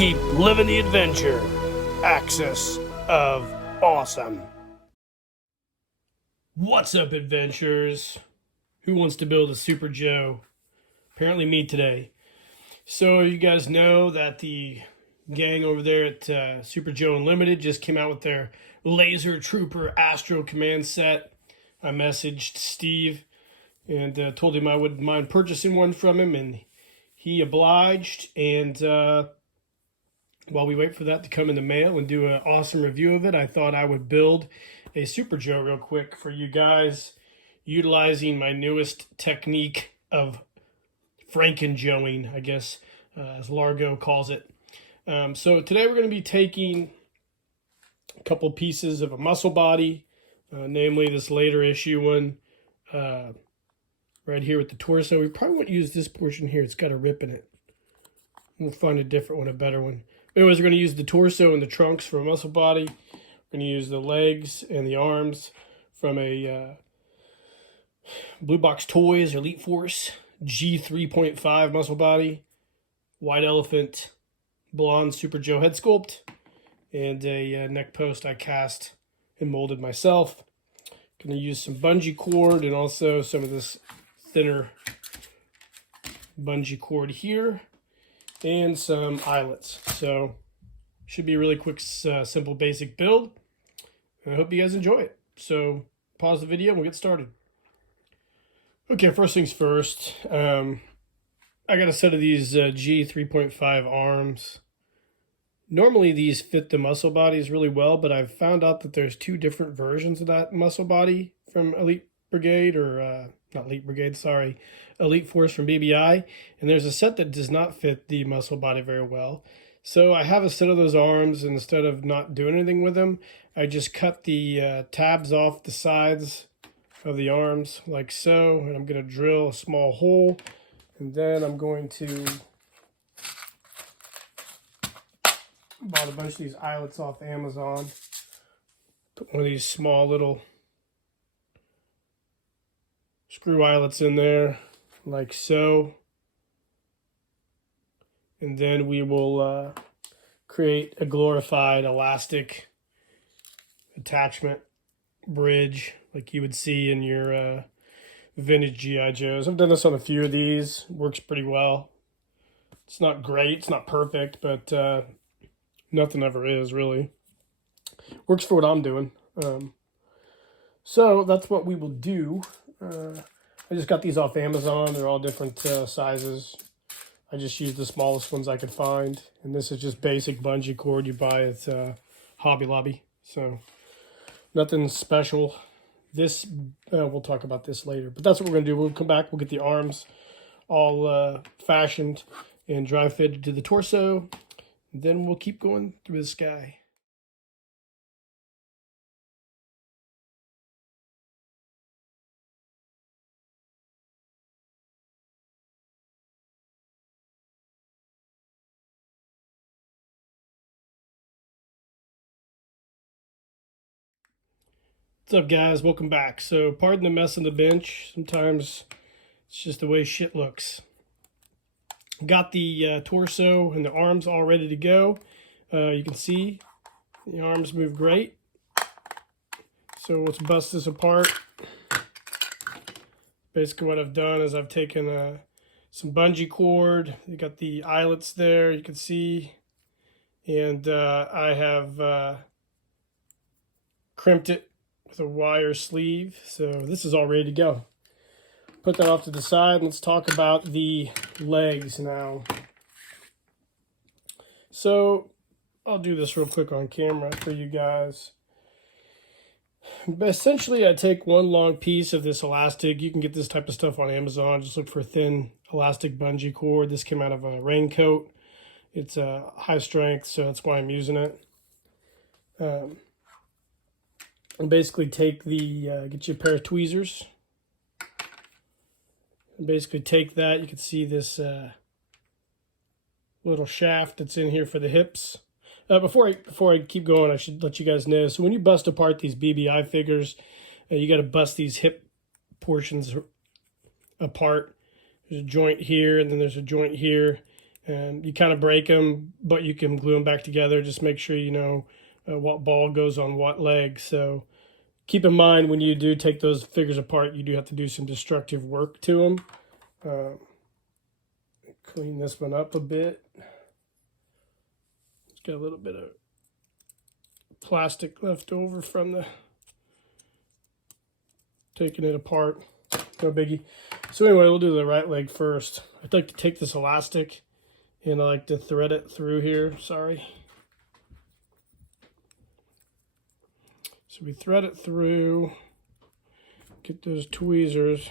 Keep living the adventure. Axis of Awesome. What's up, adventurers? Who wants to build a Super Joe? Apparently me today. So you guys know that the gang over there at Super Joe Unlimited just came out with their Laser Trooper Astro Command set. I messaged Steve and told him I wouldn't mind purchasing one from him, and he obliged. And while we wait for that to come in the mail and do an awesome review of it, I thought I would build a Super Joe real quick for you guys, utilizing my newest technique of Frankenjoeing, I guess, as Largo calls it. So today we're going to be taking a couple pieces of a muscle body, namely this later issue one, right here with the torso. We probably won't use this portion here. It's got a rip in it. We'll find a different one, a better one. Anyways, we're going to use the torso and the trunks for a muscle body. We're going to use the legs and the arms from a Blue Box Toys Elite Force G3.5 muscle body, White Elephant Blonde Super Joe head sculpt, and a neck post I cast and molded myself. Going to use some bungee cord and also some of this thinner bungee cord here, and some eyelets. So should be a really quick, simple, basic build. And I hope you guys enjoy it. So pause the video and we'll get started. Okay, first things first. I got a set of these G3.5 arms. Normally these fit the muscle bodies really well, but I've found out that there's two different versions of that muscle body from Elite Brigade, or not Elite Brigade, sorry, Elite Force from BBI. And there's a set that does not fit the muscle body very well. So I have a set of those arms, and instead of not doing anything with them, I just cut the tabs off the sides of the arms like so, and I'm going to drill a small hole, and then I'm going to bought a bunch of these eyelets off Amazon. Put one of these small little screw eyelets in there like so, and then we will create a glorified elastic attachment bridge like you would see in your vintage G.I. Joes. I've done this on a few of these. Works pretty well. It's not great, it's not perfect, but nothing ever is, really. Works for what I'm doing. So that's what we will do. I just got these off Amazon. They're all different sizes. I just used the smallest ones I could find. And this is just basic bungee cord you buy at Hobby Lobby. So nothing special. This, we'll talk about this later. But that's what we're going to do. We'll come back. We'll get the arms all fashioned and dry fitted to the torso. Then we'll keep going through the sky. What's up, guys? Welcome back. So pardon the mess on the bench. Sometimes it's just the way shit looks. Got the torso and the arms all ready to go. You can see the arms move great. So let's bust this apart. Basically what I've done is I've taken some bungee cord. You got the eyelets there, you can see. And I have crimped it with a wire sleeve. So this is all ready to go. Put that off to the side. Let's talk about the legs now. So I'll do this real quick on camera for you guys. But essentially, I take one long piece of this elastic. You can get this type of stuff on Amazon. Just look for a thin elastic bungee cord. This came out of a raincoat. It's high strength, so that's why I'm using it. And basically take the, get you a pair of tweezers. And basically take that. You can see this little shaft that's in here for the hips. Before I keep going, I should let you guys know. So when you bust apart these BBI figures, you got to bust these hip portions apart. There's a joint here, and then there's a joint here, And you kind of break them, but you can glue them back together. Just make sure you know what ball goes on what leg. So keep in mind when you do take those figures apart, you do have to do some destructive work to them. Clean this one up a bit. It's got a little bit of plastic left over from the taking it apart. No biggie. So anyway, we'll do the right leg first. I'd like to take this elastic and I like to thread it through here. Sorry. So we thread it through, get those tweezers.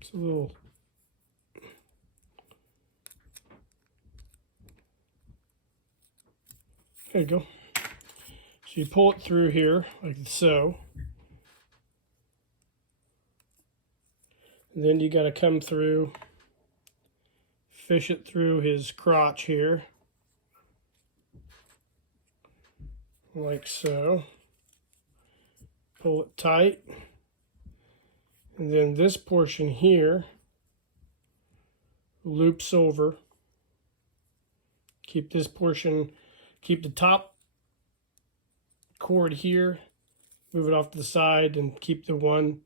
It's a little, there you go. So you pull it through here like so. And then you got to come through, fish it through his crotch here, like so. Pull it tight. And then this portion here loops over. Keep this portion, keep the top cord here, move it off to the side, and keep the one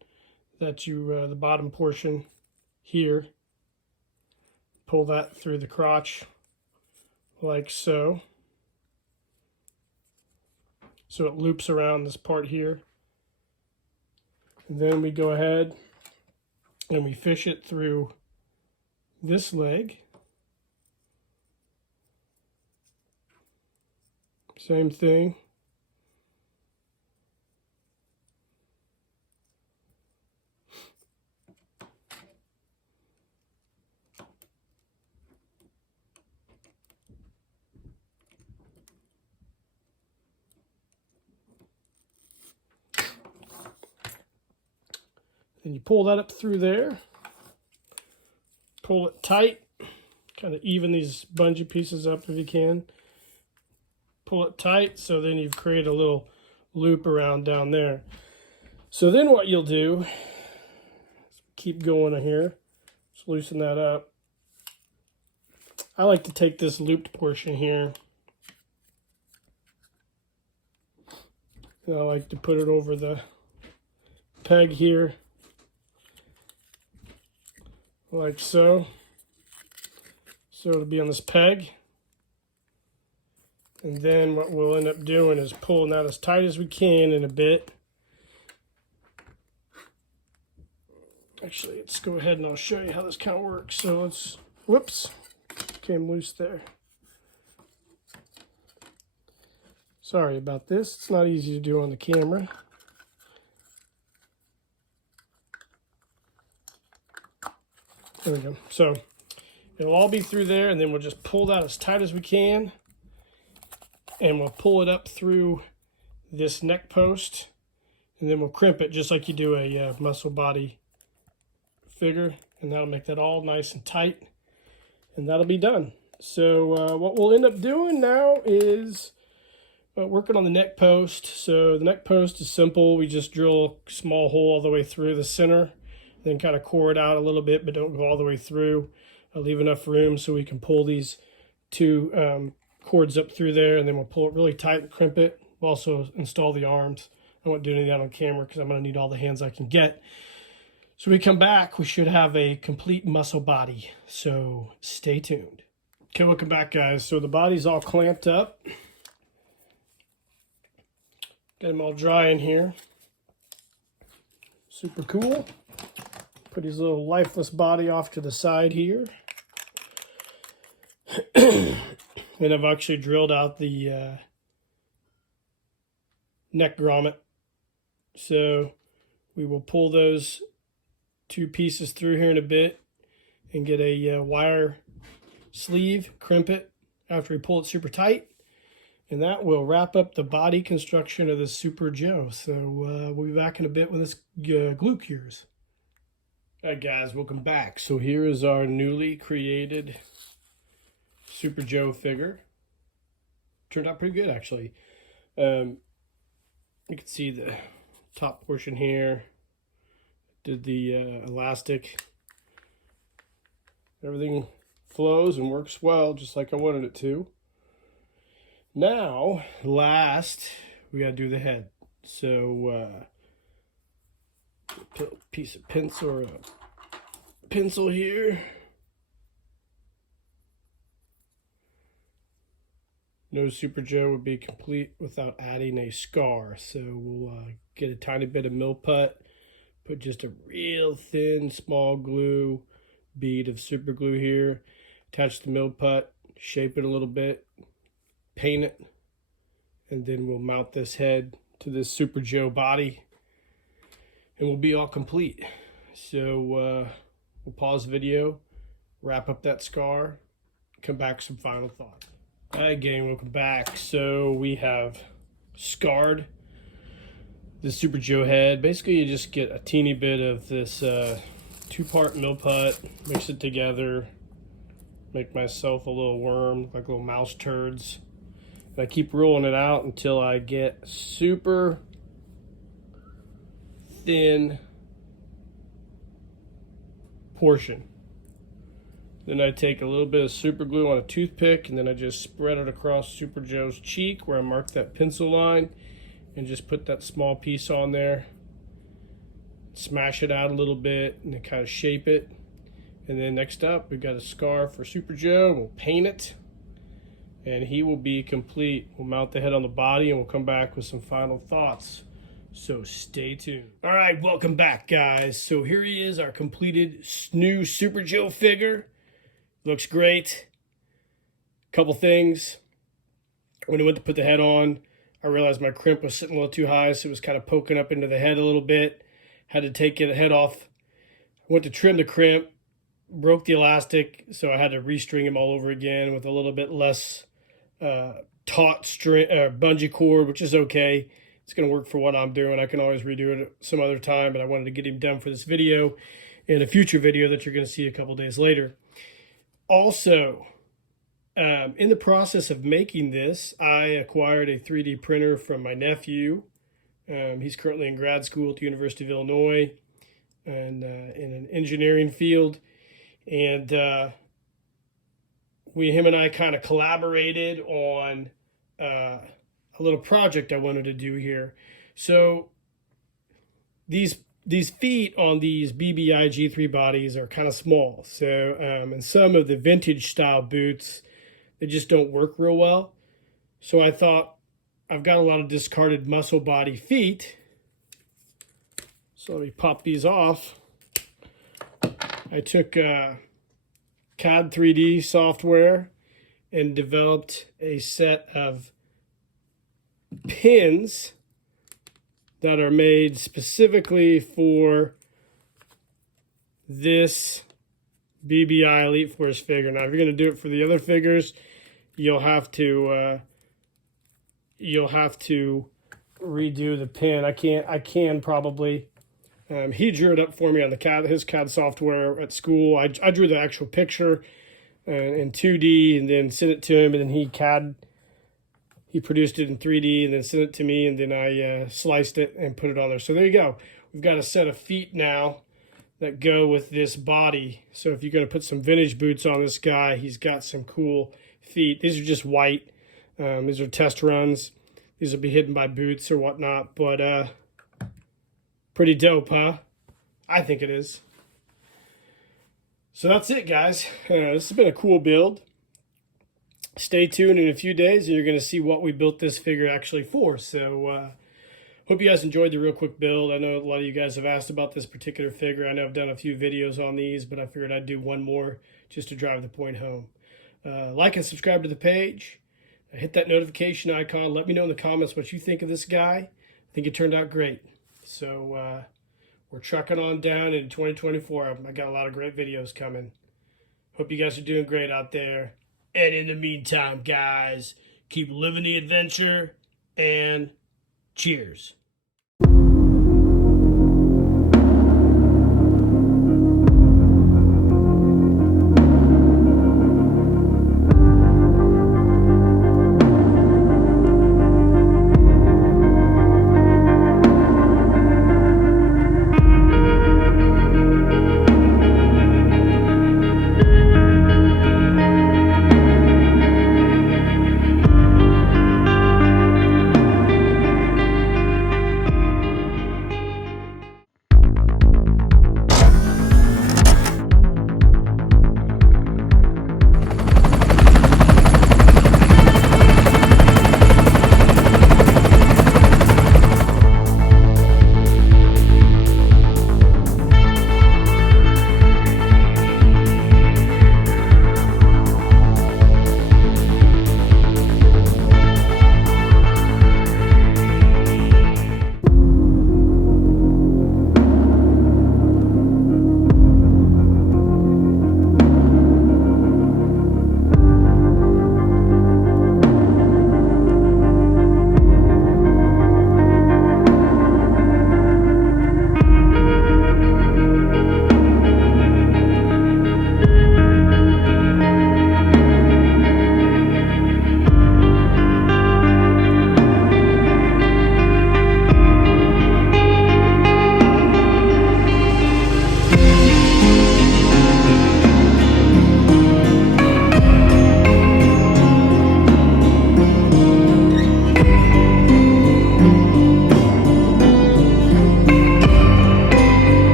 that you, the bottom portion here. Pull that through the crotch like so. So it loops around this part here. And then we go ahead and we fish it through this leg. Same thing. Then you pull that up through there, pull it tight, kind of even these bungee pieces up if you can. Pull it tight, so then you've created a little loop around down there. So then what you'll do, keep going here, just loosen that up. I like to take this looped portion here, and I like to put it over the peg here, like so. So it'll be on this peg. And then what we'll end up doing is pulling that as tight as we can in a bit. Actually, let's go ahead and I'll show you how this kind of works. So let's, whoops, came loose there. Sorry about this. It's not easy to do on the camera. There we go. So it'll all be through there, and then we'll just pull that as tight as we can. And we'll pull it up through this neck post, and then we'll crimp it just like you do a muscle body figure, and that'll make that all nice and tight, and that'll be done. So what we'll end up doing now is working on the neck post. So the neck post is simple. We just drill a small hole all the way through the center, then kind of core it out a little bit, but don't go all the way through. Leave enough room so we can pull these two cords up through there, and then we'll pull it really tight and crimp it. We'll also install the arms. I won't do any of that on camera because I'm going to need all the hands I can get. So when we come back, we should have a complete muscle body. So stay tuned. Okay, welcome back, guys. So the body's all clamped up. Get them all dry in here. Super cool. Put his little lifeless body off to the side here. And I've actually drilled out the neck grommet. So we will pull those two pieces through here in a bit and get a wire sleeve, crimp it after we pull it super tight. And that will wrap up the body construction of the Super Joe. So we'll be back in a bit when this glue cures. All right, guys, welcome back. So here is our newly created Super Joe figure. Turned out pretty good, actually. You can see the top portion here. Did the elastic. Everything flows and works well, just like I wanted it to. Now, last, we gotta do the head. So, put a piece of pencil or a pencil here. No Super Joe would be complete without adding a scar. So we'll get a tiny bit of Millput, put just a real thin, small glue bead of super glue here, attach the Millput, shape it a little bit, paint it, and then we'll mount this head to this Super Joe body, and we'll be all complete. So we'll pause the video, wrap up that scar, come back with some final thoughts. All right, gang, welcome back. So we have scarred the Super Joe head. Basically, you just get a teeny bit of this two-part Millput, mix it together, make myself a little worm, like little mouse turds. And I keep rolling it out until I get super thin portion. Then I take a little bit of super glue on a toothpick, and then I just spread it across Super Joe's cheek where I marked that pencil line, and just put that small piece on there. Smash it out a little bit and then kind of shape it. And then next up, we've got a scar for Super Joe. We'll paint it, and he will be complete. We'll mount the head on the body, and we'll come back with some final thoughts. So stay tuned. All right, welcome back, guys. So here he is, our completed new Super Joe figure. Looks great. Couple things. When I went to put the head on, I realized my crimp was sitting a little too high, so it was kind of poking up into the head a little bit. Had to take the head off. Went to trim the crimp, broke the elastic, so I had to restring him all over again with a little bit less taut string, bungee cord, which is okay. It's going to work for what I'm doing. I can always redo it some other time, but I wanted to get him done for this video and a future video that you're going to see a couple days later. Also, in the process of making this, I acquired a 3D printer from my nephew. He's currently in grad school at the University of Illinois and in an engineering field. And him and I kind of collaborated on a little project I wanted to do here. So these feet on these BBI G3 bodies are kind of small. So and some of the vintage style boots, they just don't work real well. So I thought, I've got a lot of discarded muscle body feet. So let me pop these off. I took CAD 3D software and developed a set of pins that are made specifically for this BBI Elite Force figure. Now, if you're going to do it for the other figures, you'll have to redo the pin. I can probably. He drew it up for me on his CAD software at school. I drew the actual picture in 2D and then sent it to him, and then he produced it in 3D and then sent it to me, and then I sliced it and put it on there. So there you go. We've got a set of feet now that go with this body. So if you're going to put some vintage boots on this guy, he's got some cool feet. These are just white. These are test runs. These will be hidden by boots or whatnot, but pretty dope, huh? I think it is. So that's it, guys. This has been a cool build. Stay tuned in a few days, and you're going to see what we built this figure actually for. So hope you guys enjoyed the real quick build. I know a lot of you guys have asked about this particular figure. I know I've done a few videos on these, but I figured I'd do one more just to drive the point home. Like and subscribe to the page. Hit that notification icon. Let me know in the comments what you think of this guy. I think it turned out great. So we're trucking on down in 2024. I got a lot of great videos coming. Hope you guys are doing great out there. And in the meantime, guys, keep living the adventure, and cheers.